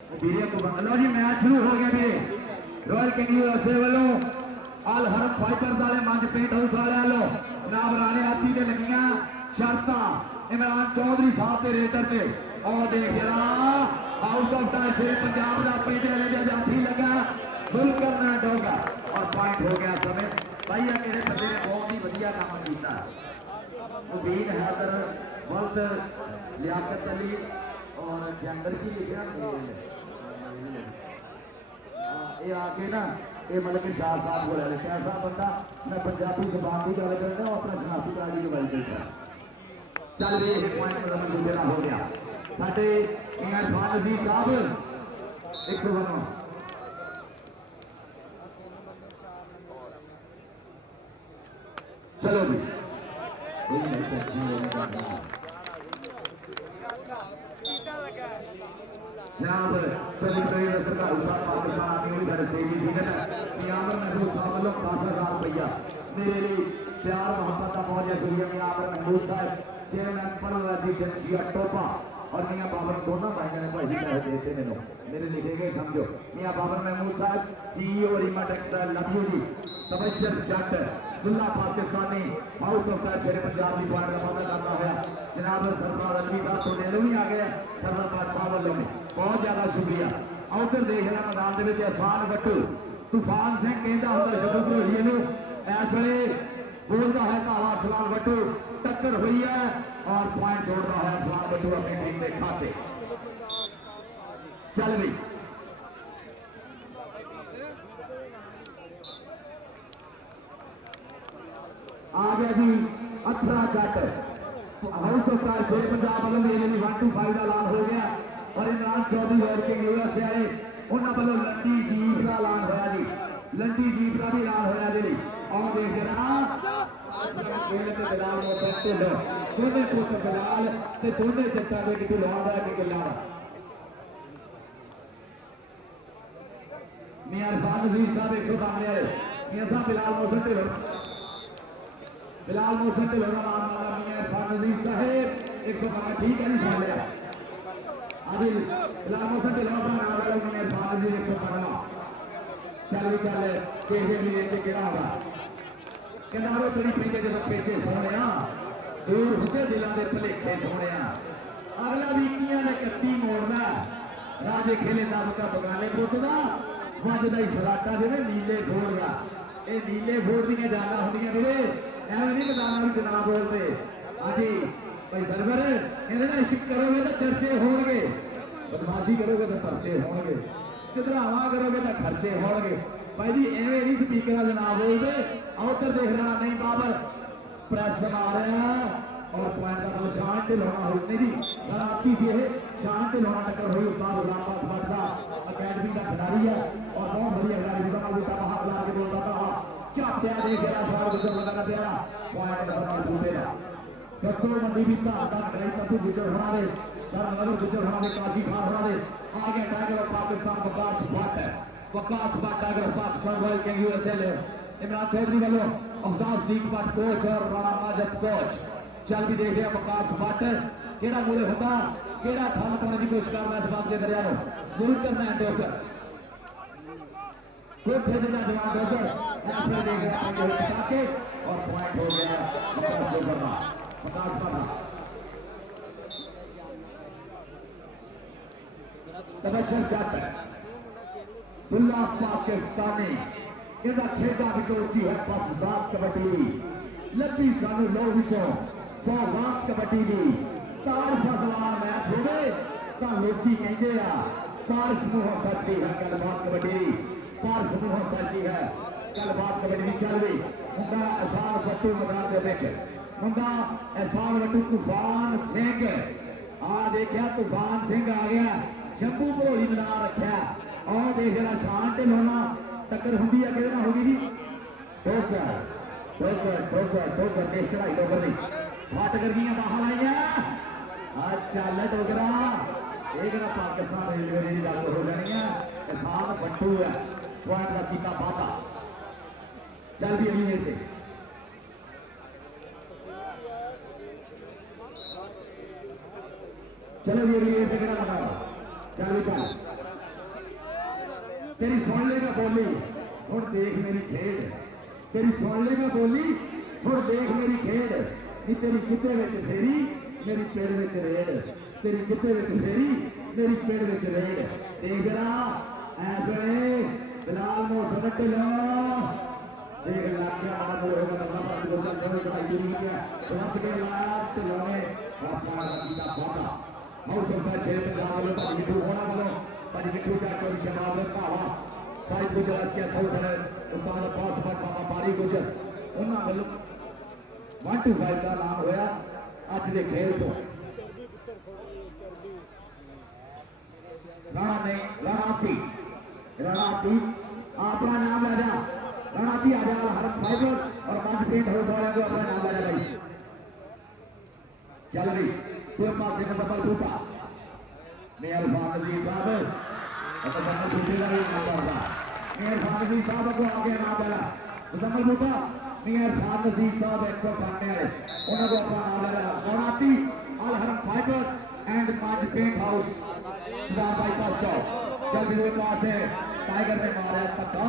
वीरे को लो जी मैच शुरू हो गया वीरे रॉयल किंग यूएसए वालों अल हरम फाइटर्स वाले मंच पेंट हाउस वाले वालों नाम राणे आती के लगियां शर्तां इमरान चौधरी साहब के रेटर पे और देख जरा हाउस ऑफ टाइम से पंजाब का पहले वाले जाफी लगा फुल करना डोगा और पॉइंट हो गया समय भाई मेरे बंदे ने बहुत ही बढ़िया काम किया मुबीन हैदर वल्द लियाकत अली और जंगल की लिखा ये आके ना ये मतलब कि शाह साहब बोला कैसा बंदा मैं पंजाबी जबान की गल करता हूँ अपना शनाख्ती कार्ड की गल करता चल भी एक पॉइंट मतलब मेरा हो गया साडे मियां इरफान अजीज साहब 112 चलो जी जनाब चली गई सरकार पाकिस्तान आके सारे सेवी सिंह मियामर महमूद साहब वालों 10,000 रुपया मेरे लिए प्यार मोहब्बत का बहुत शुक्रिया मियामर महमूद साहब चेयरमैन पनल रेजिडेंसी टोपा और मियां बाबर दोनों भाइयों ने भाई पैसे देते मैंने मेरे लिखे गए समझो मियां Babar Mahmood Sahab CEO Reema textile love you ji Tabshar Jatt Dulla Pakistani house of time Sher-e Punjab की पॉइंट का पता करता है जनाब सरदार अलवी साहब थोड़े वालों भी आ गए सरदार पाक साहब वालों ने बहुत ज्यादा शुक्रिया उधर देख रहा मैदान के एहसान बट्टू तूफान सिंह कहता होंगे शबू भरोड़िए इस वे बोलता है काला सलाम बट्टू टक्कर हुई है और पॉइंट जोड़ रहा है सलाम बट्टू अपनी टीम के खाते चल भी आ गया जी अथरा जट हाउस ऑफ टाइम शेर पंजाब वालों के 1-5 का ऐलान हो गया और इमरान चौधरी और के यूएसए आए उन्होंने वालों लंडी जीत का ऐलान होया जी लंडी जीत का भी ऐलान होया जी और देख बिलाल मोहसिन ढिल्लों दोनों पुत्र बिलाल ते दोनों जट्टां दे किते लौंदा कि किला मियां इरफान अजीज साहब 100 सामने आए मियां साहब बिलाल मोहसिन ढिल्लों का नाम वाला मियां इरफान अजीज साहब 100 ठीक है नहीं सुन लिया अभी बिलाल मोहसिन ढिल्लों अपना नाम वाला मियां इरफान अजीज 100 चल भी चल केजे भी लेके केड़ा होगा किनारों तड़ी पीते जब पेचे सोने दूर होते दिलों के भुलेखे सोने अगला बीकियां ने कत्ती मोड़ना राजे खेले दब का बगाने पुतदा वजदा ही सराटा जिवें नीले फोड़ का ये नीले फोड़ दी जाना होंगे मेरे एवं नहीं मैदान में ना बोलते हाँ जी भाई सरवर कहते इश्क करोगे तो चर्चे होंगे बदमाशी करोगे तो पर्चे होंगे चितरावा करोगे तो खर्चे होंगे भाई जी एवं नहीं स्पीकर जनाब बोलते उधर देख लेना नहीं बाबर प्रेस मारिया और पॉइंट का मतलब शान ढिलोना हुई नहीं जी राती से शान ढिलोना टक्कर हुई उस्ताद गुलाम पास का अकेडमी का खिलाड़ी है और बहुत बढ़िया खिलाड़ी जिसका बूटा बाहर ला के बोलता था क्या प्यार देख रहा था गुजर लगा प्यारा पॉइंट का टूटेगा कत्तो मंडी भी का खिलाड़ी तू गुजर होना दे सर नगर गुजर होना दे काशी खान होना दे आगे tiger of Pakistan Waqas Bhatt tiger of Pakistan royal king USA Imran Chaudhary वालों अफजाज दीप भट्ट कोच और राणा माजिद कोच चल भी देख रहे वकास भट्ट केड़ा मूले होगा केड़ा थल पाने की कोशिश करना इस बात के दरिया जरूर करना है डॉक्टर कोठे जितना जवाब डॉक्टर ऐसे देख रहे और पॉइंट हो गया वकास भट्ट तबशर जट दुल्ला पाकिस्तानी ਇਹਦਾ ਖੇਡਾਂ ਵਿੱਚੋਂ ਉੱਚੀ ਹੈ ਬਸ ਜ਼ਾਤ ਕਬੱਡੀ ਲੱਭੀ ਸਾਨੂੰ ਲੋਹ ਵਿੱਚੋਂ ਸੌਗਾਤ ਕਬੱਡੀ ਦੀ ਤਾਰਫਾ ਸਵਾਰ ਮੈਚ ਹੋਵੇ ਤਾਂ ਲੋਕੀ ਕਹਿੰਦੇ ਆ ਪਾਰਸ ਨੂੰ ਹੋ ਸਕਦੀ ਹੈ ਗੱਲਬਾਤ ਕਬੱਡੀ ਪਾਰਸ ਨੂੰ ਹੋ ਸਕਦੀ ਹੈ ਗੱਲਬਾਤ ਕਬੱਡੀ ਚੱਲ ਰਹੀ ਹੁੰਦਾ ਅਸਾਨ ਬੱਟੂ ਮੈਦਾਨ ਦੇ ਵਿੱਚ ਹੁੰਦਾ ਅਸਾਨ ਬੱਟੂ ਤੂਫਾਨ ਸਿੰਘ ਆ ਦੇਖਿਆ ਤੂਫਾਨ ਸਿੰਘ ਆ ਗਿਆ ਸ਼ੰਭੂ ਭੋਲੀ ਮੈਦਾਨ ਰੱਖਿਆ और देख रहा शान ढिलोना टक्कर होंगी है कि होगी जी ठोकर ठोकर ठोकर ठोकर देख चढ़ाई ठोकर नहीं फट कर गई बाहर लाइया चल ठोकरा ये पाकिस्तान रेलवे की गल हो जानी है एहसान बट्टू है पॉइंट का कीता वादा चल भी अगली मेरे चलो जी अगली मेरे चल भी चल तेरी सुन लेगा बोली हुण देख मेरी खेड, तेरी सुन लेगा बोली हुण देख मेरी खेड, नी तेरी किते विच फेरी मेरी पेड़ विच रेड, तेरी किते विच फेरी मेरी पेड़ विच रेड। देख जरा ऐस वेले बिलाल मोहसन ढिल्लों देख लग गया बड़ा बोल होगा तो बाबा को चढ़ाई चढ़ाई दूरी गया रस के लात ढिल्लों ने अपना कीता फाटा हाउस ऑफ द छे पंजाब वालों भाई मिठू होना वालों भाई मिठू जाकर शबाब भावा साहिब गुजरात के साउथ है उस्ताद अब्बास भट्ट बाबा बारी गुजर उन्हां वालों 125 का नाम होया अज दे खेल तो राणा नहीं राणाती अपना नाम ला जा राणाती आ जा हर फाइबर और पांच पेंट हो वाले को अपना नाम ला जा भाई चल रही कोई पास से डबल टूटा मेयर फानजी साहब और डबल टूटे का नाम करदा मेयर फानजी साहब को आगे नाम डाला डबल टूटा मेयर फानजी साहब 195 है उन्होंने को अपना नाम ला राणाती अल हरम फाइबर एंड पांच पेंट हाउस भाई पहुंचाओ जल्दी हुए पास है टाइगर ने मारा धक्का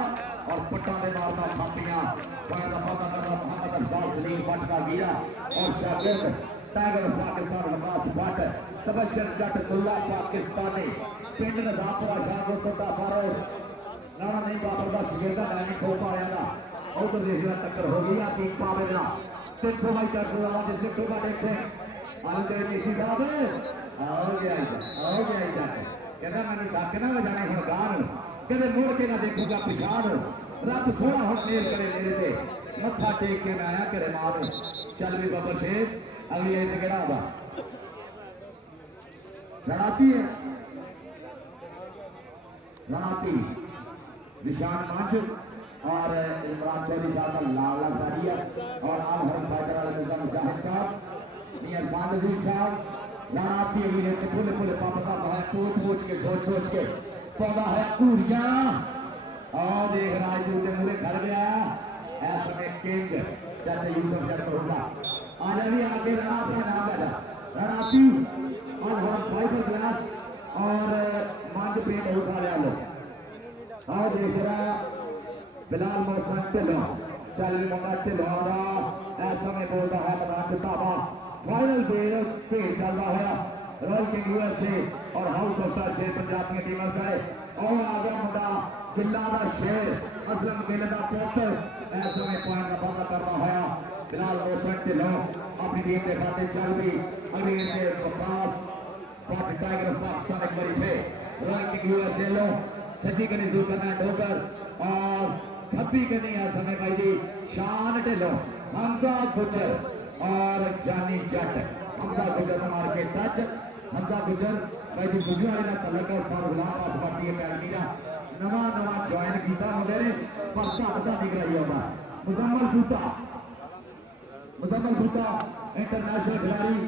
और पट्टा ने मारना छातियां मोहम्मद अफजाल सलीम भट्ट का गिरा और शागिर्द टाइगर पाकिस्तान नवाज भट्ट तबशर जट मुल्ला पाकिस्तानी पिंड नजामपुरा शाहपुर कोटा फारोक नाना नहीं बाबर का शागिर्द नहीं खो पाया उधर देखना टक्कर हो गई तीन पावे ना 300 भाई 400 जिससे तो बाटे से आलम देसी साहब आओ गया जाके कहना मैंने डक ना बजाने हुण गान कहते मुड़ के ना देखूगा पिछाड़ रब सोना हुण मेल करे मेरे ते मत्था टेक के मैं आया करे मां चल भी बबर शेर अगली एंड केड़ा होगा राणाती है राणाती निशान मंच और इमरान चौधरी साहब का लाल लाल और आल हरम फाइटर वाले निजाम मुजाहिद साहब मियां फानजी साहब राणाती अभी लेते फुले फुले पापा है पूछ के सोच के पौधा है घूरिया और देख राजदूत के मुरे खड़ गया ऐसे में किंग चाचा यूसुफ जट होगा आज अभी आगे राणा अपना नाम लगा राणाती और हम फाइबर ग्लास और मंच पेंट उठा लिया लोग और देख रहा बिलाल मोहसन ढिल्लों चल मुंडा ढिल्लों ऐसा में बोल रहा है मंच ताबा फाइनल भेड़ चल रहा है रॉयल किंग यूएसए और हाउस ऑफ द शेर पंजाब की टीम से और आ गया मुंडा जिला का शेर असलम गिल का पुत्र ऐसे में पॉइंट का पता कर रहा है बिलाल मोहसन ढिल्लों अपनी टीम के खाते चल भी अमीर के पास टाइगर ऑफ पाकिस्तान एक बारी थे रॉयल किंग यूएसए लो सजी कनी जूर करना ठोकर और खब्बी करनी है समय भाई जी शान ढिल्लों हमजा गुजर और जानी जट हमजा गुजर मार के टच हमजा गुजर भाई जी गुजर वाले का तलक है सार गुलाम पास पार्टी अकेडमी का नवा ज्वाइन किया मुंडे ने पर घाटा दिख रही होगा मुजम्मल बूटा इंटरनेशनल खिलाड़ी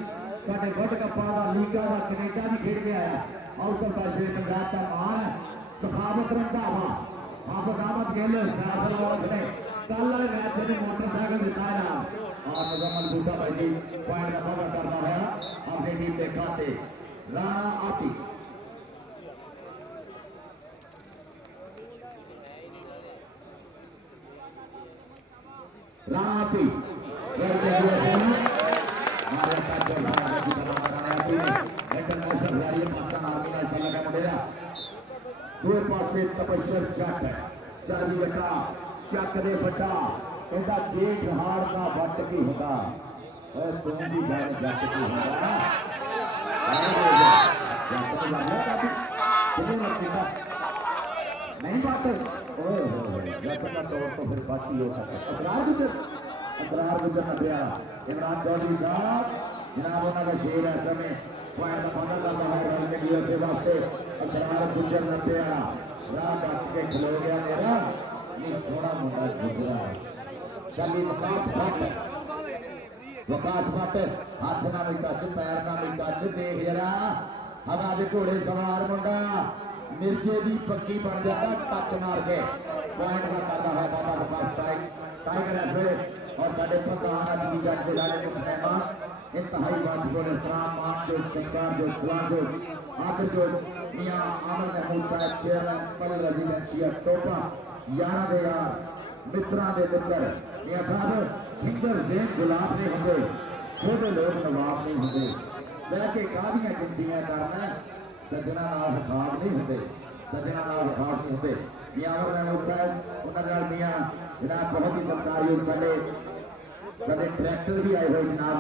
साडे वर्ल्ड कप का लीगा का कनेडा की खेल के आया हाउस ऑफ द शेर पंजाब का मान सखावत रंधावा हाफिज अहमद गिल फैसला ने कल वाले मैच में मोटरसाइकिल जिताया और मुजम्मल बूटा भाई जी पॉइंट का पता कर रहा है अपनी टीम के खाते राणाती दो पासे तपस्या जट चल बेटा चक दे बटा कहता जेठ हार का बट की होगा तुम भी जान जट की होगा नहीं बात जट का तौर तो फिर बाकी हो सकता असरार गुजर नबिया इमरान चौधरी साहब जनाब उन्होंने शेर है समय पॉइंट का पता कर रहा है रन के यूएसए वास्ते असरार गुजर नबिया राह काट के खलो गया मेरा ये सोना मुंडा गुजरा चली वकास भट्ट हाथ ना भी टच पैर ना भी टच देख जरा हवा के घोड़े सवार मुंडा मिर्जे की पक्की बन जाता टच मार के पॉइंट का करता है बाबा वकास टाइगर एफरे और साडे प्रधान अली जट के लाले मुख मेहमान इंतहाई वाजिब एहतराम मान जो सत्कार जो सलाम जो आखिर जो मियां आमर महमूद साहब चेयरमैन पल रेजिडेंशिया टोपा यार दे यार मित्रा दे मित्र मियां साहब हिंदर ज़ेन गुलाब नहीं होंगे छोटे लोग नवाब नहीं होंगे लैके कादियां गिनतियां करना सजना नाल हिसाब नहीं होंगे सजना नाल हिसाब नहीं होंगे मियां आमर महमूद साहब उन्होंने नाल मियां जनाब बहुत ही सत्कारयोग साडे डायरेक्टर भी आए हुए जनाब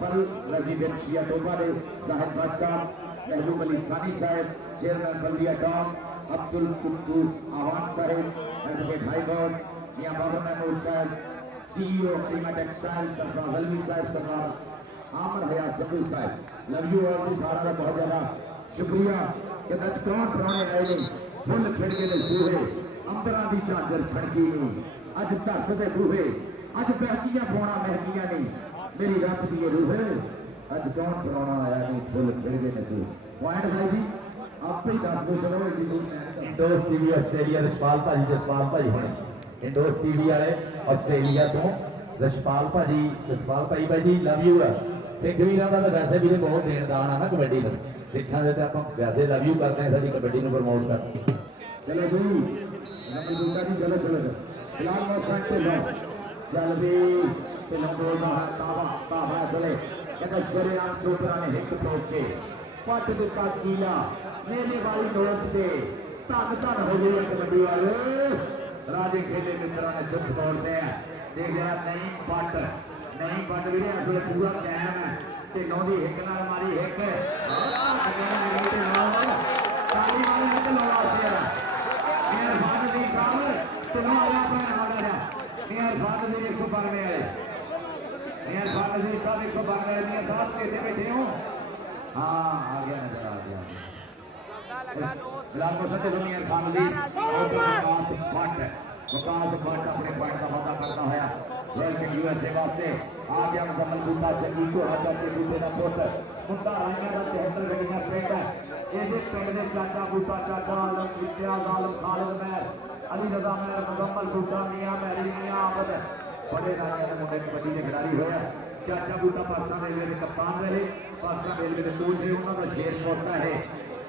पल रेजिडेंशिया टोपा दे साहिब भट्ट साहब महबूब अली सानी साहब चेयरमैन बल्दिया टाउन अब्दुल कुद्दूस आवान साहब एडवोकेट हाई कोर्ट मियां बाबर महमूद साहब सीईओ कीमा टेक्सटाइल सरकार अलवी साहब सरकार आमर हयात संधू साहब लव यू ऑल जी सारा का बहुत ज़्यादा शुक्रिया कि दस कौन पुराने आए नहीं फुल खिड़ गए सूहे अंबरां दी चादर छड़की नहीं अज धरत दे बूहे अज बहकियां पाउणा महकियां नहीं मेरी रब दी रूह अज कौन पुराना आया नहीं फुल खिड़ गए सूहे पॉइंट भाई जी आपे ही दस दो चलो इंडोर्स टीवी आस्ट्रेलिया रशपाल भाई होने इंडोर्स टीवी वाले आस्ट्रेलिया तो रशपाल भाई जी लव यू है सिख वीरां दा वैसे भी बहुत देन दान है ना कबड्डी का सिखां दे ते आपां वैसे लव यू करते हैं साडी कबड्डी नूं प्रमोट करते चलो जी नंबर दूसरा जी चलो फिलहाल मौसम पे लो चल भी फिल्म बोलना है तावा चले कहता शरेआम चोपड़ा ने हिट ठोक के पट दिता कीला मेरे वाली नोट पे धन हो गई कबड्डी वाले राजे खेले मित्रा ने चुप तोड़ते हैं देख लिया नहीं पट भी असले पूरा कैम है ढिलों की हिक नाल मारी हिक ताली वाले हिक लगा मेयर फातह साहब ढिलों आया अपना नाम ले मेयर फातह 192 वाले मेयर फातह साहब 192 वाले साहब कैसे बैठे हो हाँ आ गया नजर आ गया फिलहाल बसंत मेयर फातह वकास भट्ट अपने पॉइंट का वादा करता है वेलकम यूएसए वास्ते आ गया मुकम्मल बूटा चंगी को राजा के बूटे का पुट मुंडा राइया का 73 गड्डियां पिंड है ये पिंड में चाचा बूटा चाचा आलम इम्तियाज आलम खालिद महर अली रजा महर मुकम्मल बूटा मियां महरी मियां आबद बड़े राजा के मुंडे कबड्डी के खिलाड़ी होया चाचा बूटा पाकिस्तान रेलवे के कप्तान रहे पाकिस्तान रेलवे के कोच रहे उन्होंने शेर पोता है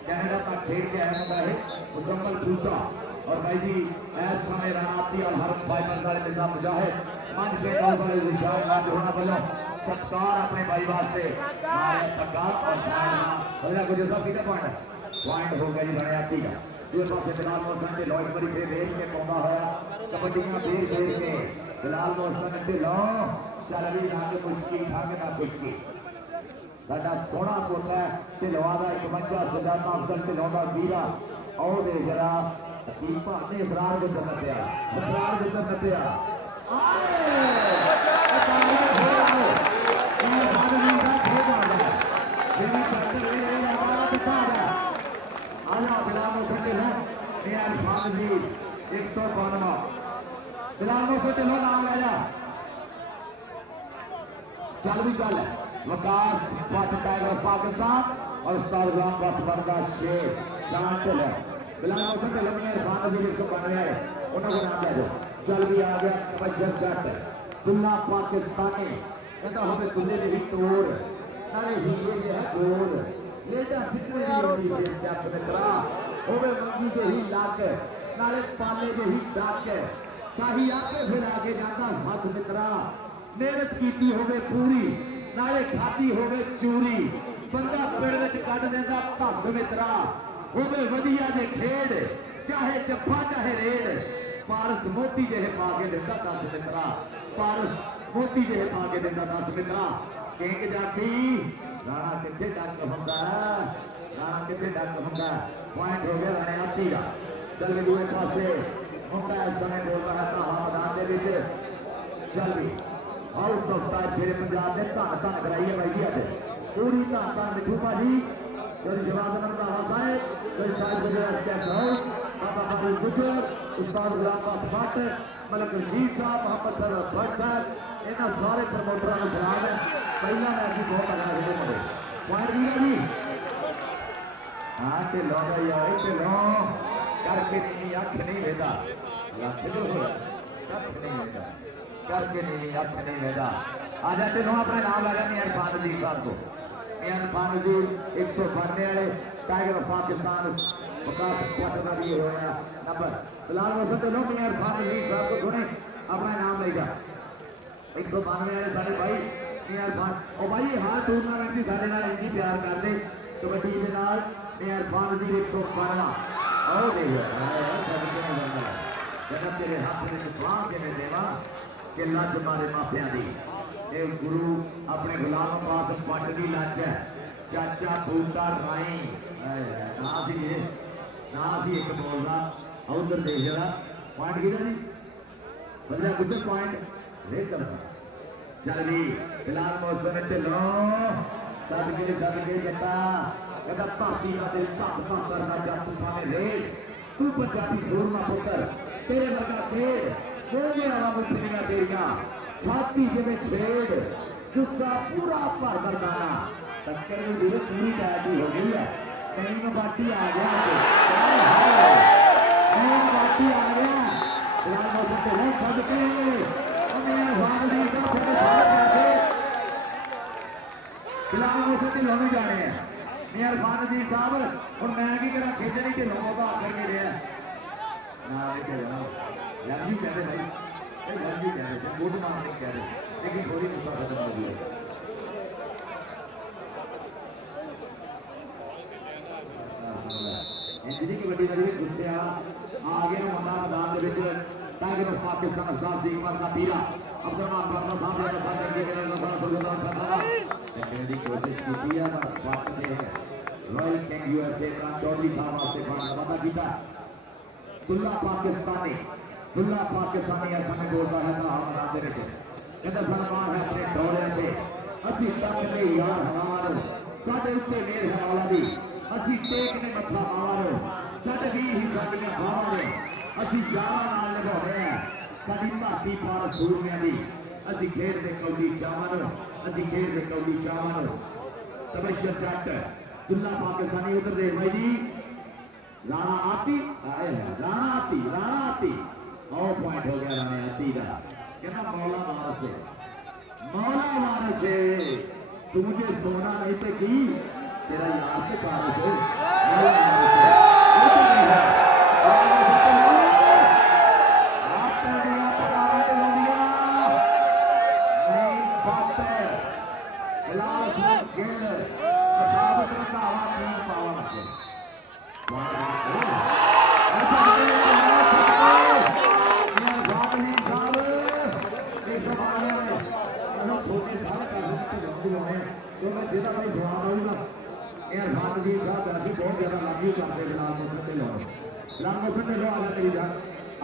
कनाडा तक खेल के आया मुंडा है मुकम्मल बूटा और भाई जी ऐस समय रानाती और हर फाइनल वाले मिलता मुजाहिद मंच पे वाले निशान ना जोड़ना बोलो सत्कार अपने भाई वास्ते मारे पक्का और अगला कुछ ऐसा कितना पॉइंट हो गई रानाती का दूसरे पासे बिलाल मोहसन के लॉय बड़ी से बेर के पौधा होया कबड्डियां बेर के बिलाल मोहसन के लो चल भी ना के खुशी खा के ना खुशी साडा सोना पोता है ढिलवा दा 51 सिद्धार्थ अफजल ढिलों दा वीरा और दे जरा कीपा ने इसरार को नपया चल भी चल वकास भट्ट टाइगर पाकिस्तान और उस्ताद गुलाम बस बनदा शेर शान ढिल्लों बिलाल मौसम के लम्बे इरफान जी 192 है उन्होंने नाम ले दो चल भी आ गया बजर जट दुल्ला पाकिस्तानी कहता हमें दुल्ले ने भी तोड़ नाले हीरे जे है गोल लेटा सिकरे दी होनी फिर जट मित्रा होवे मंगी जे ही लाग नाले पाले जे ही डाक साही आके फिर आगे जाता हस मित्रा मेहनत कीती होवे पूरी नाले खाती होवे चूरी बंदा पेड़ विच कढ देंदा धस मित्रा होवे वधिया जे खेड चाहे जफ्फा चाहे रेड पारस मोती जेहे पा के देंदा 10 मित्रा पारस मोती जेहे पा के देंदा 10 मित्रा किंग जाती राणा किथे डक हुंदा पॉइंट हो गया राणे आती का चल दूसरे पासे मुंडा इस समय बोल रहा था मैदान दे विच चल भी हाउस ऑफ द शेर पंजाब ने धन कराई है भाई जी पूरी धन मिठू भाजी कोई जवाब रंधावा साहब कोई साहब गुजरात के हाउस बाबा बाबू गुजर उस्ताद गुलाम पास भट्ट मलक रशीद साहब मोहम्मद सर भट्ट साहब इन्होंने सारे प्रमोटरों को खिलाफ है पहला मैच भी बहुत लगा रहे हैं पॉइंट भी नहीं हाँ ढिलों का यार ढिलों करके नहीं अख नहीं वेदा करके नहीं अख नहीं वेदा आज ढिलों अपना नाम लगा मियां इरफान नज़ीर साहब को मियां इरफान नज़ीर 192 वाले टाइगर ऑफ पाकिस्तान विकास भट्ट का भी होया नंबर फिलहाल मौसम तो लोग यार खान अजीज साहब को सुने अपना नाम लेगा 192 वाले सारे भाई यार खान और भाई हर टूर्नामेंट भी सारे नाल इंजी प्यार करते कबड्डी के नाल यार खान जी 192 और देखो सब के बंदा जब तेरे हाथ में बाह के देवा कि लज मारे मापियां दी ए गुरु अपने गुलाम पास पट दी लज है चाचा बूटा राई ना सी ये ना सी एक बोलना उधर देख जरा पॉइंट किधर नहीं बंदा कुछ पॉइंट ले कर चल भी फिलहाल मौसम में लो सबके जटा कहता पापी का दिल पाप करना चाहता तूफान ले तू पंजाबी सूरमा पुत्र तेरे वर्गा खेल हो गया आवाम उठेगा तेरिया छाती जिवें छेड़ गुस्सा पूरा भर भर दाना टक्कर में जीरो पूरी तैयारी हो गई है कहीं बाटी आ गया कहीं बाटी आ गया फिलहाल मौसम पे है सबके फिलहाल मौसम पे लोग जा रहे हैं मेयर खान जी साहब और मैं भी करा खेचने के लोगों का आकर के रहा ना लेके लव यू कह रहे भाई लव यू कह रहे गुड मॉर्निंग कह रहे लेकिन थोड़ी गुस्सा खत्म हो गई इंजरी की बड़ी बड़ी गुस्से आ गया मुंडा मैदान के विच टाइगर ऑफ पाकिस्तान अफसार दी इकबाल का पीरा अब्दुलरहमान फरना साहब ने साथ करके मेरे नंबर सुल्तान फरना देखने की कोशिश की है पर बात के रॉयल किंग यूएसए का चौधरी साहब वास्ते खाना पता कीता दुल्ला पाकिस्तानी ऐसा में बोलता है ना हम दे विच कहता सलमान है अपने डोले पे असि तक ने यार हमारो साडे उत्ते मेर हवाला दी असि टेक ने मथा मारो साडे भी ही साडे हारे असि जान नाल लगावे साडी भाती पार सूरमियां दी असि खेड दे कौली चावनो असि खेड दे कौली चावनो तबशर जट दुल्ला पाकिस्तानी उधर देख भाई जी राणा आती आए राणा आती और पॉइंट हो गया राणा आती का कहना मौला वार से तू मुझे सोना नहीं तो की तेरा यार के पार से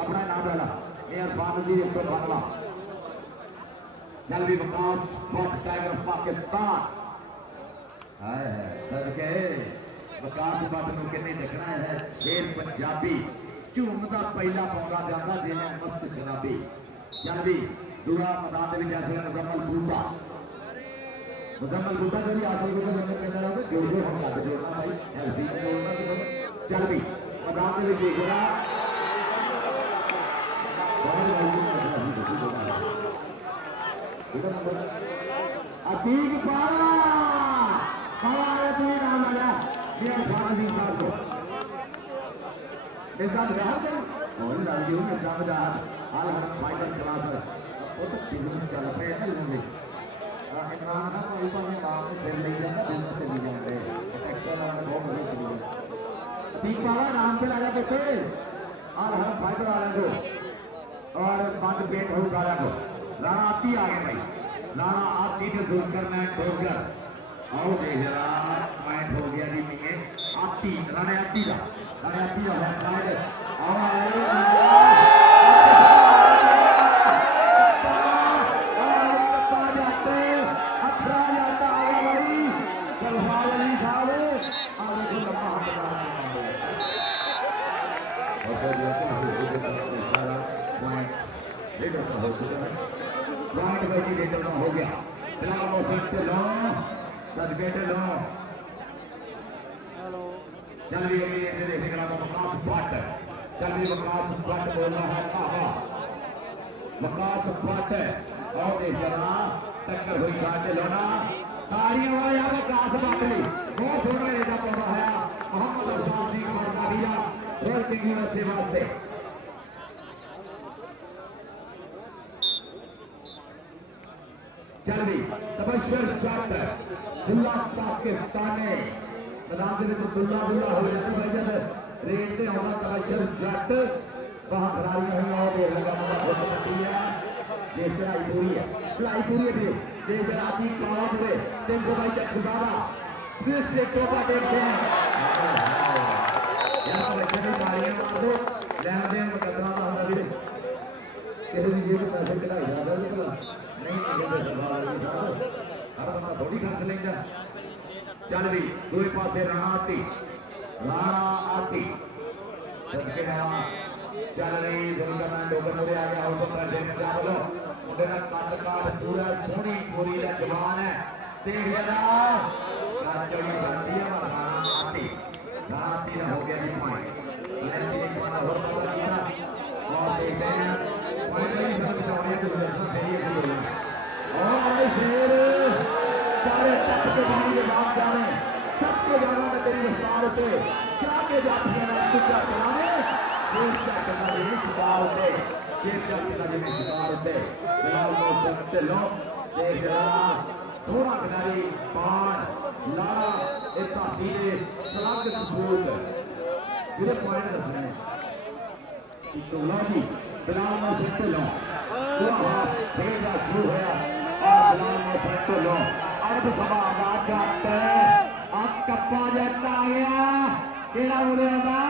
अपना नाम डाला चल भी विकास टाइगर ऑफ पाकिस्तान सदके विकास भट्ट नूं किन्ने देखना है शेर पंजाबी झूमदा पहला पौंदा जाता जिवें मस्त शराबी चल भी दूरा मैदान के लिए जैसे मुजम्मल बूटा जो भी आसल को मैंने कहना है जो हम लग जोड़ना भाई हेल्दी जोड़ना चल भी मैदान के लिए जोड़ा अतीक पारा तुम्हें नाम आया खान जी साहब को फाइटर क्लास बिजनेस चल रहे हैं इमरान खान को ऊपर में बात में फिर नहीं जाता बिजनेस चली जाते अतीक पारा नाम से लगा बेटे और हम फाइटर वाले को और 5 पेट हाउस वाला को राणा आती आ गए भाई राणा आती के जोकर मैं ठोकर आओ देख रहा पॉइंट हो गया जी मिये आती राणा आती का है पॉइंट आओ हो गया चल विकास भट्ट बोल रहा है विकास भट्ट और टक्कर हुई लोना ताड़ियां वाला विकास भट्ट बहुत सोना पौधा है Mohammad Afsas Singh Mardavia royal king USA वास्ते चल भी तबशर जट बुल्ला पाकिस्तानी मैदान के विच बुल्ला बुल्ला हो जाती है जब रेत पे आउंदा तबशर जट वहां खिलाड़ियां हुई और देख लगा बहुत पट्टी है ये चढ़ाई पूरी है ये जनाबी काला पूरे 322 चक्सुदारा फिर से टोपा देखते हैं यार बच्चे की गाड़ियां मार दो लेन देन मुकदमा का होगा भी किसी भी जेब पैसे कढ़ाई जा रहा है नहीं हर बंदा थोड़ी खर्च लेंगे चल भी दूसरे पासे राणा आती सबके नाम चल रही दुनिया में डोगर मुड़े आ गया हुक्म रखे पंजाब वालों मुंडे का कद काट पूरा सोहनी पूरी का जवान है देख जरा राजौरी शांति है राणा आती ने हो गया जी पॉइंट इन्हें एक पॉइंट और पता किया और देखते हैं पॉइंट नहीं समझ पाए तो दर्शक फेरी ऐसी हो गई और शेर सारे तक के पानी के बाद जा रहे हैं सबके जानों में तेरी रफ्तार पे क्या के जाती है ना कुछ चलाने शेर क्या करना ये शिकार होते शेर क्या करना ये शिकार होते बिलाल मौसम ढिल्लों देख रहा सोना खिलाड़ी पान लाड़ा एक धाती के सलाग सबूत जिहदे पॉइंट दसने टोला जी बिलाल मौसम ढिल्लों पूरा खेल का शुरू होया और बिलाल मौसम ढिल्लों अर्ध सभा आवाज जाते कप्पा जट आ गया केड़ा मुड़े आंदा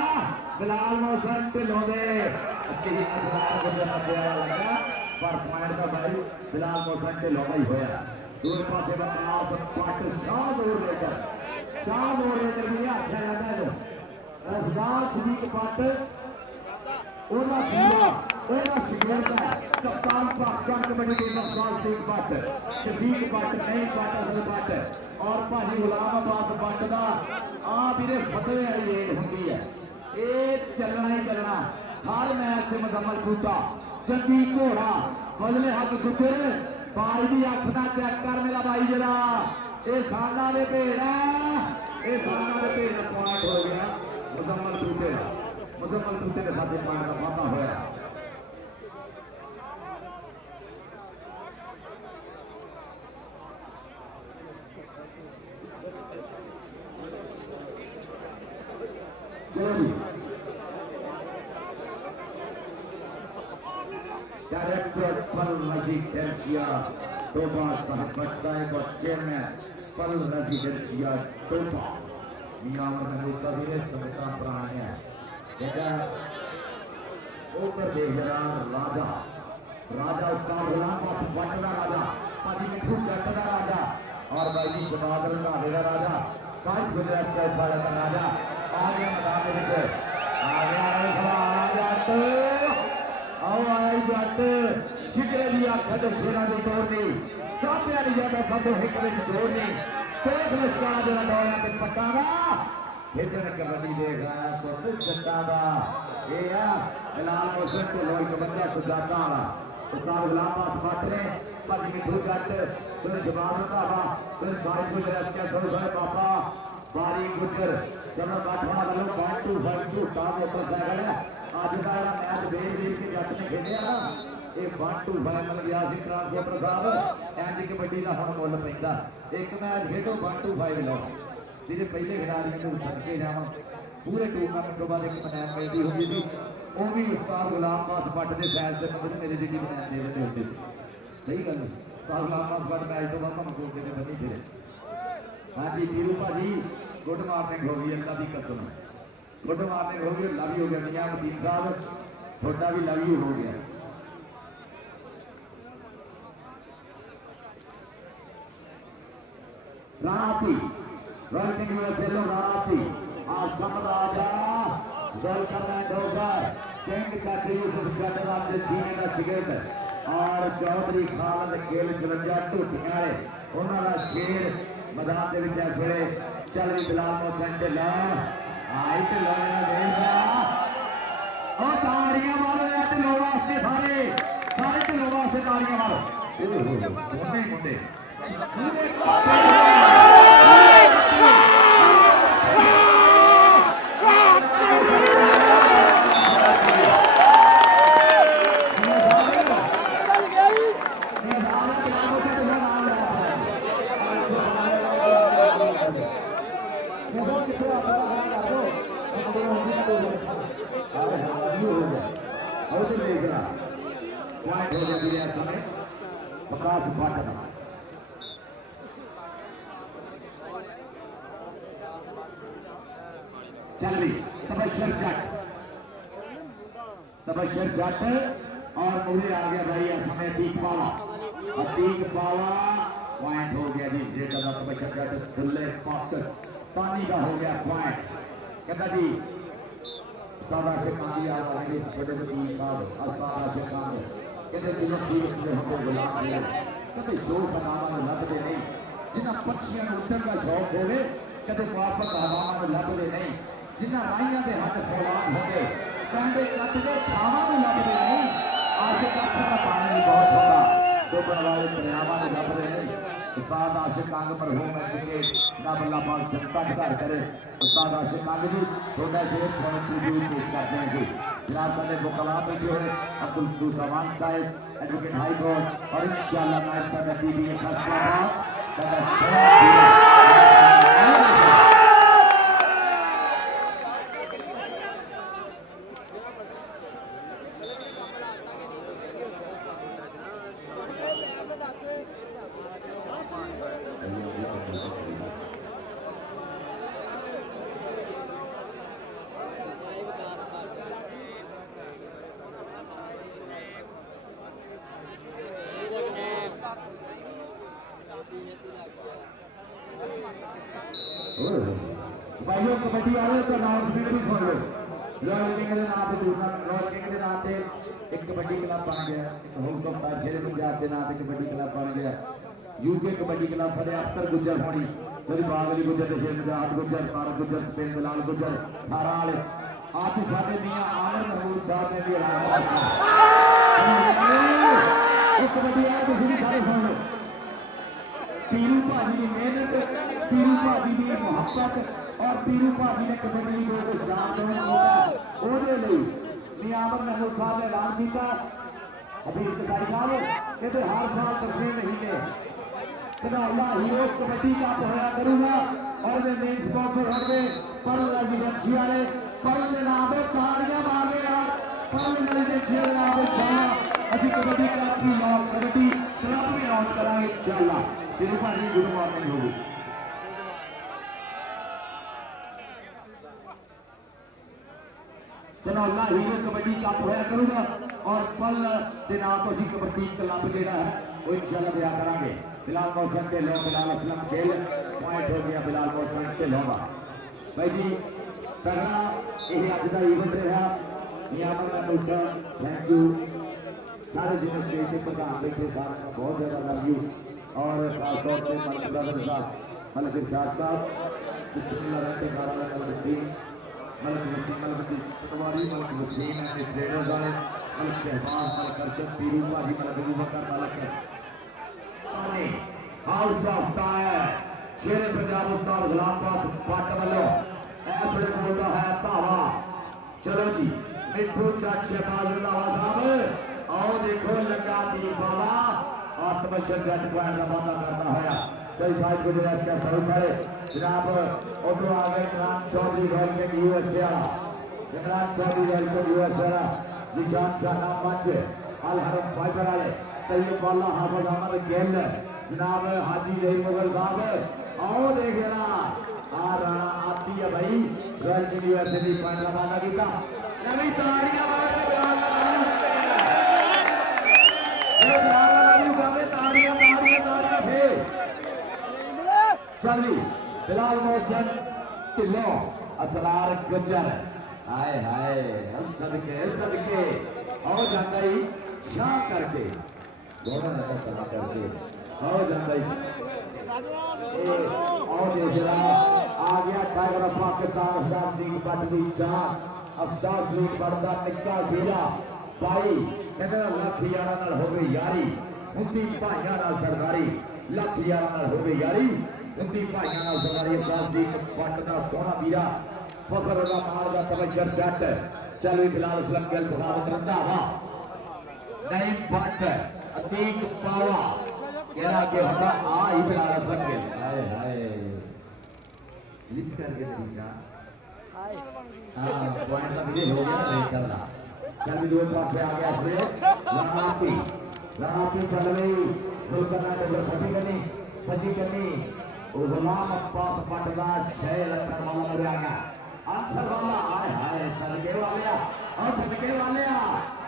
बिलाल मौसम ढिल्लों दे अच्छी असरार गुजरना पिया लगा पर पॉइंट का भाई बिलाल मौसम ढिल्लों का ही होया दूसरे पासे बकास पट शाहजोर लेकर भी आख्या जाता है अफजाल सदीक पट ओना पूरा ओना शिकरता कप्तान पाकिस्तान कबड्डी टीम अफजाल सदीक पट शफीक पट नहीं पट असल पट और भाजी गुलाम अब्बास पट दा आ वीरे फतवे वाली रेड हुंदी है ए चलना ही चलना हर मैच से मुजम्मल बूटा जंगी घोड़ा फजले हक गुजर भाई की अख ना चेक कर मेरा भाई जरा ये साला दे भेड़ है ये साला दे भेड़ का पॉइंट हो गया मुजम्मल बूटे के साथ पॉइंट का वादा होया डायरेक्टर पल रेजिडेंशिया टोपा साहब साहब और चेयरमैन पल रेजिडेंशिया टोपा मियां महमूद साहब ने संगता प्राण है जगह ऊपर देख रहा राजा उस्ताद गुलाम पास वटदा राजा पाजी मिठू जट दा राजा और भाई जी शबाद रंधावे दा राजा साहिब गुजरात का सारा का राजा आ गया मैदान में आ गया जट आओ आया जट शिकरे दी अख शेरा की तोड़नी सामने नहीं जाता सब हिक विच जोड़नी देख लश्करा जरा डोया ते पट्टा दा खेडन कबड्डी देख रहा है तो जट्टा दा ये आ बिलाल मौसम को लोई कबड्डी सजाता वाला उस्ताद गुलाम पास फट ने भाजी मिठू जट फिर जवाब रंधावा फिर साहिब गुजरात का सारे पापा बारी गुजर चलो काठवा वालों 1-2-5 झूठा मोटरसाइकिल है आज का मैच देख के जट ने खेलिया ना ये 1-2-5 मिल गया सी ट्रांसपोर्टर साहब इंज कबड्डी का हुण मुल पैंदा एक मैच खेडो 1-2-5 लो जिहदे पहले खिडारियों को छड्ड के जावां पूरे टूर्नामेंट तो बाद एक मैच मिलती होंदी सी वो भी उस्ताद गुलाम पास पट के सैज के बंदे मेरे जिद्दी मैच दे देते होंगे सही गल उस्ताद गुलाम पास पट मैच तो बाद हम कोटे के बनी फिरे हाँ जी पीरू भाजी गुड मॉर्निंग हो गई अल्लाह की कसम गुड मॉर्निंग हो गई लव यू हो गया मियां मतीन साहब थोड़ा भी लव यू हो गया राती रॉयल किंग यूएसए राती आसम राजा जलकरमैन डोगर किंग चाची यूसुफ जटराम के सीने का टिकट और चौधरी खालिद खेल 54 टूटियां वाले उन्होंने शेर मैदान के विच इस वेले चल रही बिलाल मौसम ढिल्ला आई ढिल्ला देखा और ताड़ियां मारो ढिल्लों वास्ते सारे ढिल्लों वास्ते ताड़ियां मारो मुंडे उधर देख रहा पॉइंट हो गया मेरे समय प्रकाश भट्ट का चल भी तबशर जट और मुझे आ गया भाई समय अतीक पावा पॉइंट हो गया जी जेकर तबशर जट खुले पाकिस्तानी का हो गया पॉइंट कहता जी सादा से कांदी आ रहे छोटे से 3 साल सादा से कांद कहते दिनों ठीक पूरे होते गुलाम ले कहते शोर बनाना लभदे नहीं जिन्हां पक्षियों को उड़न का शौक होवे कहते मुआफक हवावां को लभदे नहीं जिन्हां राइयां दे हथ फौलाद होंगे कहते कट के छावां को लभदे नहीं आशिक अखां दा पानी भी बहुत होगा डोबण वाले दरियावां को लभदे नहीं उस्ताद आशिक अंग मरहूम है कि रब अल्लाह पाक जनता घर करे उस्ताद आशिक अंग जी थोड़ा शेर थोड़ा ट्रिब्यूट पेश करते हैं जी जनाब साहब मुकला बैठे हुए अब्दुल कुद्दूस अमान साहब एडवोकेट हाई कोर्ट और इंशाअल्लाह नायब साहब बीबी खासाबाद भाइयों कबड्डी वाले तो अनाउंसमेंट भी सुन लो रॉयल किंग के नाम पे टूर्नामेंट रॉयल किंग के नाम पे एक कबड्डी क्लब बन गया एक हाउस ऑफ शेर पंजाब के नाम पे कबड्डी क्लब बन गया यूके कबड्डी क्लब फतेह अख्तर गुज्जर होनी मेरी बागली गुज्जर शेर पंजाब गुज्जर पारक गुज्जर स्पेन बिलाल गुज्जर थारा वाले आज साडे मियां आमिर महमूद साहब ने भी ऐलान किया कबड्डी वाले तुसीं सारे सुन लो पीरू भाजी की मेहनत पीरू भाजी की मुहब्बत और पीरू भाजी ने कबड्डी को शान देने मियां आमिर महमूद साहब ने ऐलान किया हबीब कसाई साहब कहते हर साल 10 महीने धनौला हीरो कबड्डी कप होया करूंगा और मैं मेन स्पॉन्सर होंगे परल रेजिडेंसी वाले परल के नाम पे तालियां मारेगा परल रेजिडेंसी वाले नाम पे इंशाअल्लाह असि कबड्डी क्लब की लॉन्च कबड्डी क्लब भी लॉन्च कराएंगे इंशाअल्लाह पीरू भाजी गुड मॉर्निंग होगी धनौला हीरो कबड्डी कप होया करूंगा और पल के नाम तो असि कबड्डी क्लब जेड़ा है वो इंशाअल्लाह ब्याह करांगे बिलाल मौसम के लो बिलाल असलम खेल पॉइंट हो गया बिलाल मौसम के लोगा भाई जी पहला यही अज का इवेंट रहा नियामत मूसा थैंक यू सारे जिन्हें स्टेज के प्रधान बैठे सारे का बहुत ज़्यादा लव यू और खासतौर पर मलिक ब्रदर साहब मलिक इरशाद साहब बिस्मिल्लाह रहमान रहीम मलिक वसीम मलिक पटवारी मलिक वसीम एंड ट्रेडर्स वाले मलिक शहबाज मलिक अरशद पीरू भाजी मलिक अबू बकर मलिक हाउस ऑफ टायर शेर पंजाब उस्ताद गुलाम पास पट वालों ऐसे बोलता है भावा चलो जी मिठू जट शहबाज लावा साहब आओ देखो लगा दी बाबा आत्मचर जट पॉइंट का वादा करता है कई साइड को जो इसका सही करे जनाब उधर आ गए इमरान चौधरी रॉयल के यूएसए वाला इमरान चौधरी रॉयल के यूएसए वाला निशान शाह मंच अल हरम फाइटर वाले तैयब वाला हाफिज अहमद गिल जनाब हाजी रही मुगल साहब आओ देख लेना आ राणा आती है भाई रॉयल के यूएसए की पॉइंट का वादा किया नवी तालियां मार के बिलाल चली बिलाल मौसम ढिलो असरार गुजर हाय हाय सदके सदके आओ जाता ही शाह करके दोनों नजर करा करके आओ जाता ही आओ देखना आ गया टाइगर ऑफ पाकिस्तान अफजाज सिंह भट्ट की जान अफजाज सिंह भट्ट का निक्का वीरा भाई कहते लख यारा नाल हो गई यारी हुंदी भाइयां नाल सरदारी लख यारा नाल हो गई यारी हुंदी भाइयां नाल सरदारी अफजाज सिंह भट्ट का सोहना वीरा फखर दा माल दा तबशर जट चल बिलाल असलम गिल सखावत रंधावा नईम भट्ट अतीक पावा केड़ा के होता आ ही बिलाल असलम गिल हाय हाय स्लिप करके तेरी जान हां पॉइंट का विजय हो गया नहीं करना चल भी दो पास से आ गया इसमें रानाती चल रही जुल्करना डबल फटी करनी सजी करनी गुलाम अब्बास पटना 6 लखन वाला मुरे आ गया आंसर वाला हाय हाय सरगे वाले और सरगे वाले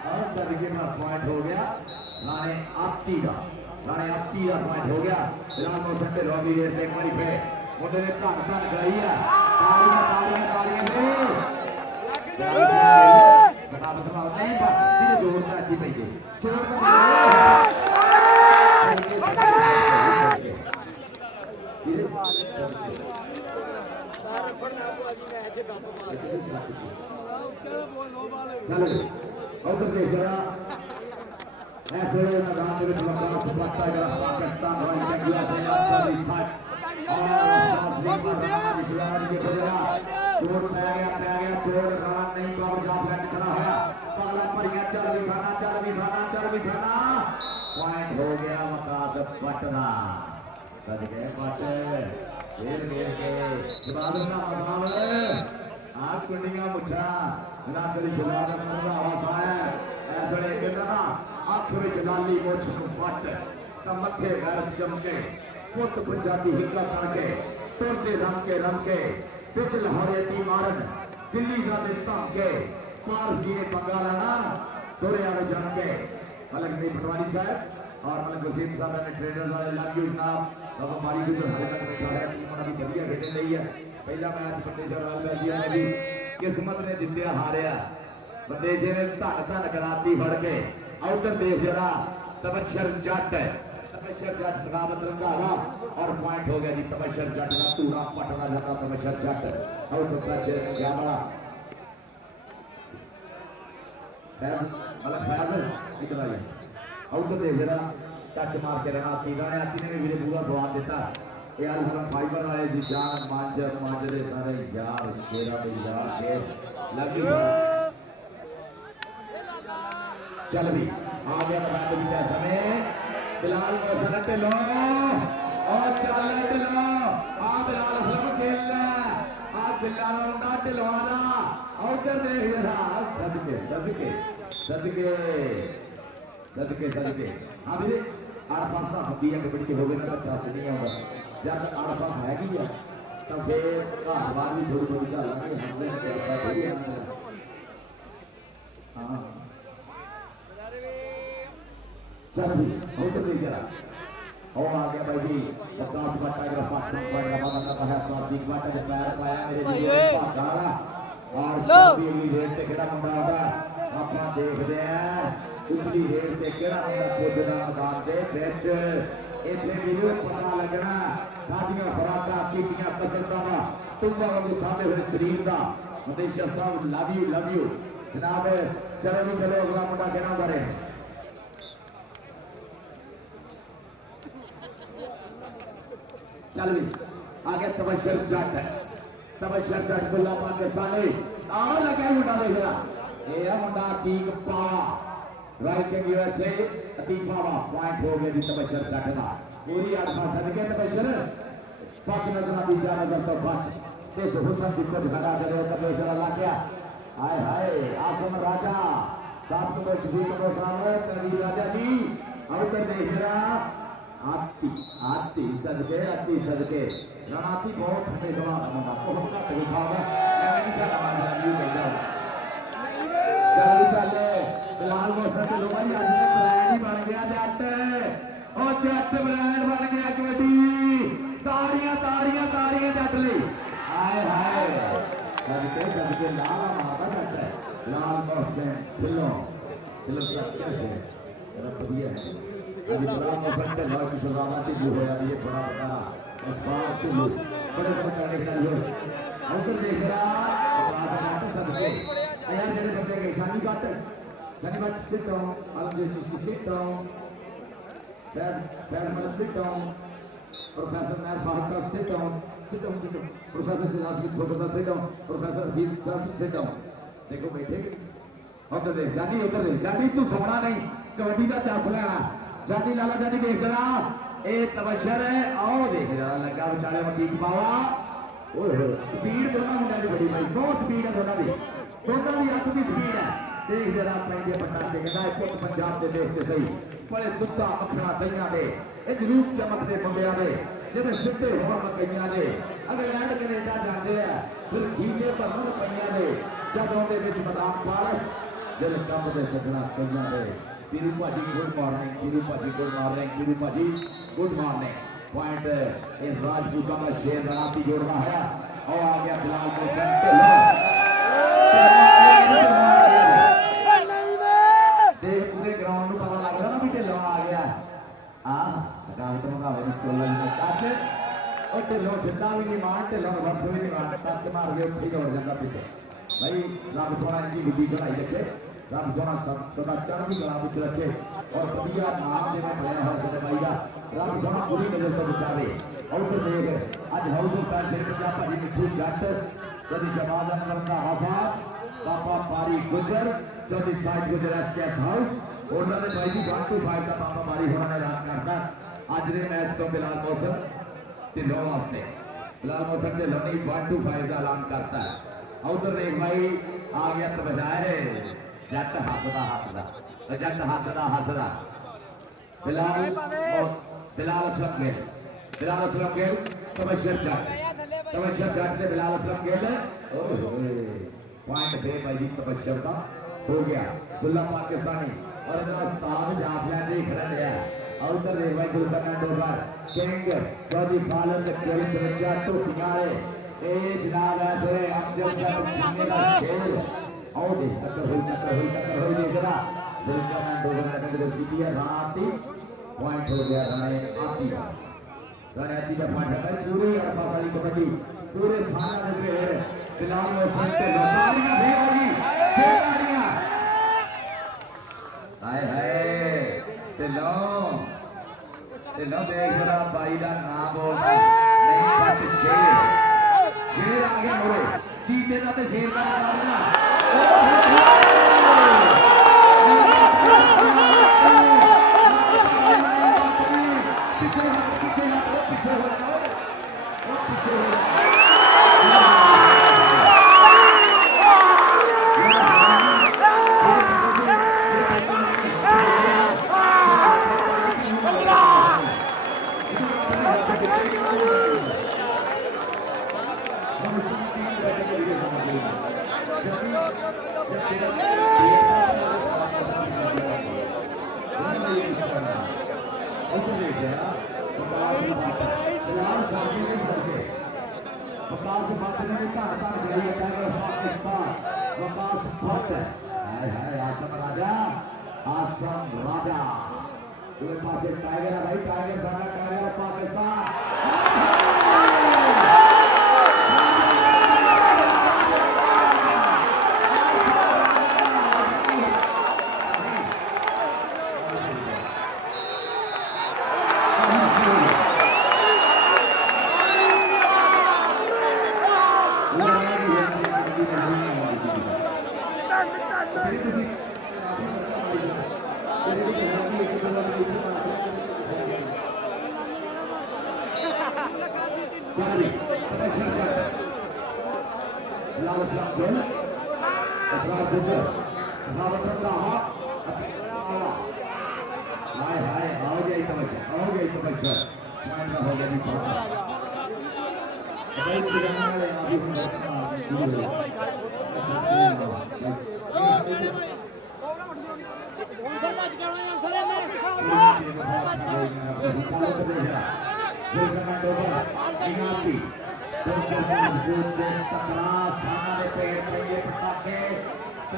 और सरगे में पॉइंट हो गया राणे आपकी का पॉइंट हो गया फिलहाल मौसम पे रॉबी रेस एक बड़ी पे मुंडे ने धन धन कराई है तालियां दे सकाबत मार नहीं पर फिर जोरदार जी पई जोरदार चलो उधर देख जरा ऐसे मैदान में लंबा सपाटा जरा पाकिस्तान और इंडिया से आपकी फाइट और इस्लाम के बजा चोट पै गया चोट रन नहीं पार जा खड़ा है पगला पर गया चल भी खाना पॉइंट हो गया मकास पटना सज गए पट खेल के जवाब का मसाल आग कुंडियां मुछा ना करी जवाब का आवाज है ऐसे एक ना आंख में लाली मोछ पट मथे घर चमके पुत पंजाबी हिक्का करके टोटे रम के पिछ लहरे दी मारन दिल्ली का दे धमके पार जी ने पंगा लेना दोरे आवे जम के मलक नहीं पटवारी साहब और मलक वसीम साहब ने ट्रेनर वाले लग यू जनाब अब हमारी भी जो हरे तक बैठा है टीम अभी बढ़िया खेल रही है पहला मैच बंदेशा राल जी ने भी किस्मत ने जितया हारिया बंदेशे ने धन कराती फड़ के आउटर देख जरा तबशर जट सखावत रंगाला और पॉइंट हो गया जी तबशर जट का पूरा पटना जाता तबशर जट और सबका शेर जामड़ा मतलब फैज इतना ही आउटर देख जरा टच मार के रनाती ने भी मेरे पूरा स्वाद देता यार हम फाइबर वाले जी जान मांजरे सारे यार शेरा भी यार शेर लगी चल भी आ गया मैदान के बीच समय बिलाल मौसम ढिलो और चल ढिलो आ बिलाल असलम खेल आ बिलाल मुंडा ढिलवाना उधर देख जरा सदके हां मेरे आरफास का हब्बी है कबड्डी के हो गए ना चांस नहीं होगा जब आरफास है कि तब फिर घर बार भी थोड़ी थोड़ी चल रही है हमने कैसा थोड़ी है हां चल भी हो तो नहीं जरा और आ गया भाई जी बकास बट्टा का पाकिस्तान पॉइंट का मतलब है सादिक बट्टा के पैर पाया मेरे लिए भागाला और सभी अगली रेट पे केड़ा मुंडा होगा अपना देखते हैं उतली रेट पे केड़ा मुंडा पोजना मैदान दे विच इथे वीडियो पता लगना सादियां फराका कीतियां कसरतां तुंबा वांगू सामने हुए शरीर दा मदेशा साहब लव यू जनाब चलो अगला मुंडा केड़ा करे चल भी आगे तबशर जट गुल्ला पाकिस्तानी आ लगा मुंडा देख रहा ये मुंडा अतीक पावा राइट के यूएसए अतीक पावा पॉइंट हो गया जी तबशर जट का पूरी आठवां सदके तबशर पाक नजर दी जा नजर तो बच ते हुसन दी को घड़ा दे तबशर ला गया हाय आसम राजा सात को जी को सामने तवी राजा जी आउटर देख रहा आती सदके रणाती बहुत ठंडे सवा मुंडा बहुत घट विसाव है मैं नहीं चला मार यू कह जाओ चल बिलाल मौसम के लोग आज ने ब्रांड ही बन गया जट ब्रांड बन गया कबड्डी ताड़ियां जट ले हाय सदके लाल मारता जट लाल मौसम दिलों सब कैसे बढ़िया है अभी बड़ा मौसम के लॉ की शुरुआत ही हो रही है बड़ा और साफ के लोग बड़े करने के लिए उधर देख रहा आवाज सबके यार मेरे बंदे के शानी बात sit down Alam ji sit down Faiz sit down professor Nayyar Farooq Sahab sit down professor Siraj की professor sit down professor Hafeez Sahab sit down देखो बैठे उधर देख जानी तू सोना नहीं कबड्डी का चांस लेना जानी लाला जानी देख रहा ए तबशर है आओ देख रहा लगा बेचारे मतीक पावा ओए स्पीड दोनों मुंडा की बड़ी भाई बहुत स्पीड है दोनों की अत की स्पीड है देख जरा पैंदे पटाखे कहता पुत पंजाब के देख के सही बड़े दुद्धा मखना दहिया दे ਇਹ ਜਰੂਰ ਚਮਕਦੇ ਮੁੰਡਿਆਂ ਦੇ ਜਿਵੇਂ ਸਿੱਧੇ ਹੋਣ ਮਕਈਆਂ ਦੇ ਇੰਗਲੈਂਡ ਕੈਨੇਡਾ ਜਾਂਦੇ ਆ ਫਿਰ ਖੀਸੇ ਭਰਨ ਪਈਆਂ ਦੇ ਜਦੋਂ ਦੇ ਵਿੱਚ ਮੈਦਾਨ ਪਾਸ ਦਿਲ ਕੰਬਦੇ ਸੱਜਣਾ ਕਈਆਂ ਦੇ ਪੀਰੂ ਭਾਜੀ ਗੁੱਡ ਮਾਰਨਿੰਗ ਪੀਰੂ ਭਾਜੀ ਗੁੱਡ ਮਾਰਨਿੰਗ ਪੀਰੂ ਭਾਜੀ ਗੁੱਡ ਮਾਰਨਿੰਗ ਪੁਆਇੰਟ ਇਹ ਰਾਜਪੂਤਾਂ ਦਾ ਸ਼ੇਰ ਰਾਤੀ ਜੋੜਦਾ ਹੈ ਉਹ ਆ ਗਿਆ ਬਿਲਾਲ ਮੋਹਸਨ ਢਿੱਲੋਂ ਦੇਖ ਪੂਰੇ ਗਰਾਊਂਡ ਨੂੰ ਪਤਾ ਲੱਗਦਾ ਨਾ ਵੀ ਢਿੱਲੋਂ ਆ ਗਿਆ ਸਕਾਵਤ ਮੁਕਾਵੇ ਨੂੰ ਚੋਲਾ ਜੀ ਟੱਚ ਉਹ ਢਿੱਲੋਂ ਸਿੱਧਾ ਵੀ ਨਹੀਂ ਮਾਰ ਢਿੱਲੋਂ ਵਰਸ ਵੀ ਨਹੀਂ ਮਾਰ ਟੱਚ ਮਾਰ ਕੇ ਉੱਥੇ ਦੌੜ ਜਾਂਦਾ ਪਿੱਛੇ ਭਾਈ ਰੱਬ ਸੋਹਣਾ ਜੀ ਗੁੱਡੀ ਚੜਾਈ ਰੱਖੇ ਰੱਬ ਸੋਹਣਾ ਸਦਾ ਚੜ੍ਹਦੀ ਕਲਾ ਵਿੱਚ ਰੱਖੇ ਔਰ ਵਧੀਆ ਨਾਮ ਦੇ ਨਾਲ ਬਣਿਆ ਹੋਇਆ ਸਾਡੇ ਭਾਈ ਦਾ ਰੱਬ ਸੋਹਣਾ ਪੂਰੀ ਨਜ਼ਰ ਤੋਂ ਬਚਾਵੇ ਔਰ ਦੇਖ ਅੱਜ ਹਾਊਸ ਆਫ ਫੈਸ਼ਨ ਪੰਜਾਬ ਭਾਜੀ ਮਿੱਠੂ ਜੱਟ ਜਦੀ ਸ਼ਬਾਜ਼ ਅਨਵਰ ਦਾ ਹਫਾ ਬਾਬਾ ਪਾਰੀ ਗੁਜਰ ਜਦੀ ਸਾਈਡ ਗੁਜਰ ਐਸਕੇਐਸ ਹਾਊਸ ਉਹਨਾਂ ਦੇ ਭਾਈ ਜੀ 1-5 ਦਾ ਬਾਬਾ ਮਾਰੀ ਹੋਣਾ ਨੇ ਐਲਾਨ ਕਰਤਾ ਅੱਜ ਦੇ ਮੈਚ ਤੋਂ ਬਿਲਾਲ ਮੋਹਸਨ ਢਿੱਲੋਂ ਵਾਸਤੇ ਬਿਲਾਲ ਮੋਹਸਨ ਢਿੱਲੋਂ ਨੇ 1-5 ਦਾ ਐਲਾਨ ਕਰਤਾ ਉਧਰ ਦੇਖ ਭਾਈ ਆ ਗਿਆ ਤਬਜ਼ਾਏ ਜੱਟ ਹੱਸਦਾ ਜੱਟ ਹੱਸਦਾ ਬਿਲਾਲ ਅਸਲਮ ਗਿੱਲ ਤਬਸ਼ਰ ਜੱਟ ਤੇ ਬਿਲਾਲ ਅਸਲਮ ਗਿੱਲ ਓਏ ਹੋਏ ਪੁਆਇੰਟ ਦੇ ਭਾਈ ਜੀ ਤਬਸ਼ਰ ਦਾ ਹੋ ਗਿਆ ਦੁੱਲਾ ਪਾਕਿਸਤਾਨੀ और उस्ताद जाफिया देख रहे हैं और उधर देख भाई गुलकंद डोगर किंग चौधरी खालिद खेल तरजा टोटियां ए जनाब ऐसे अमजद का छीने का खेल और देख टक्कर हुई देख रहा गुलकंद डोगर का जो सीटिया राती पॉइंट हो गया राती का पॉइंट है पूरे अरफा सारी कबड्डी पूरे साना में बिलाल मोहसन के लतारियां भेजी हाय हाय ढिल्लों देख जरा भाई का नाम बोलना नहीं बट शेर आ गया मोरे चीते का तो शेर का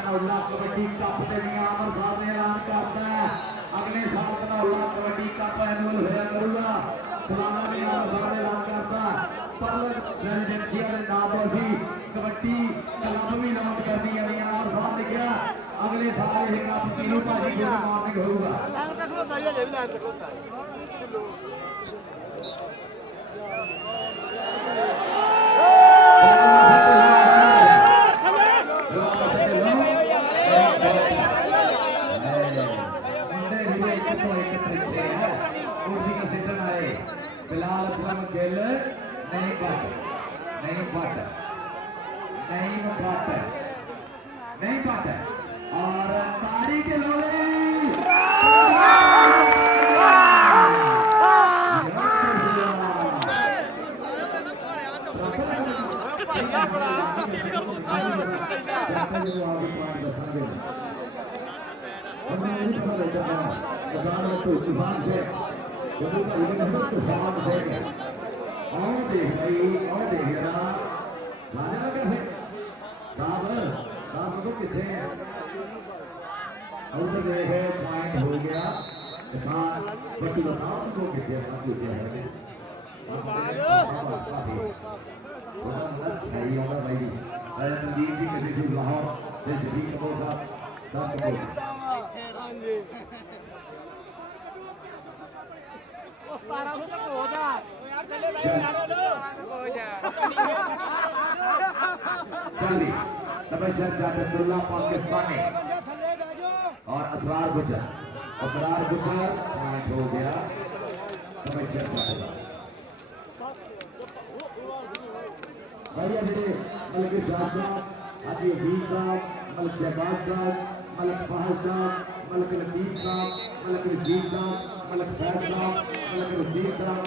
मुकाबला कबड्डी कप के अमर साहब ने ऐलान करता है अगले साल धनौला कबड्डी कप एनुअल होया करूगा सालाना भी अमर साहब ने ऐलान करता पर रेजिडेंशियल के नाम असी कबड्डी क्लब भी लॉन्च कर दी है अमर साहब ने कहा अगले साल ये कप तीनों भाजी गुड मॉर्निंग होगा बिलाल असलम गिल नहीं बट नहीं बट नहीं बट नहीं बट और किसान तूफान से तूफान से और देख भाई और देख जरा लाने लगा फिर साहब को कितने और तो देखे पॉइंट हो गया किसान बच्ची साहब को कितने बाकी हो गया है सही होगा भाई रणदीप जी किसी से लाहौर से शरीफ कपूर साहब सब कपूर चलिए तबशर जादुल्ला पाकिस्तानी और असरार गुजर पॉइंट हो गया तबशर जादुल्ला भैया मेरे मलिक शाह साहब हाजी अजीज साहब मलिक शहबाज साहब मलिक फहद साहब मलिक लतीफ साहब मलिक रशीद साहब मलिक फैज साहब मलिक रशीद साहब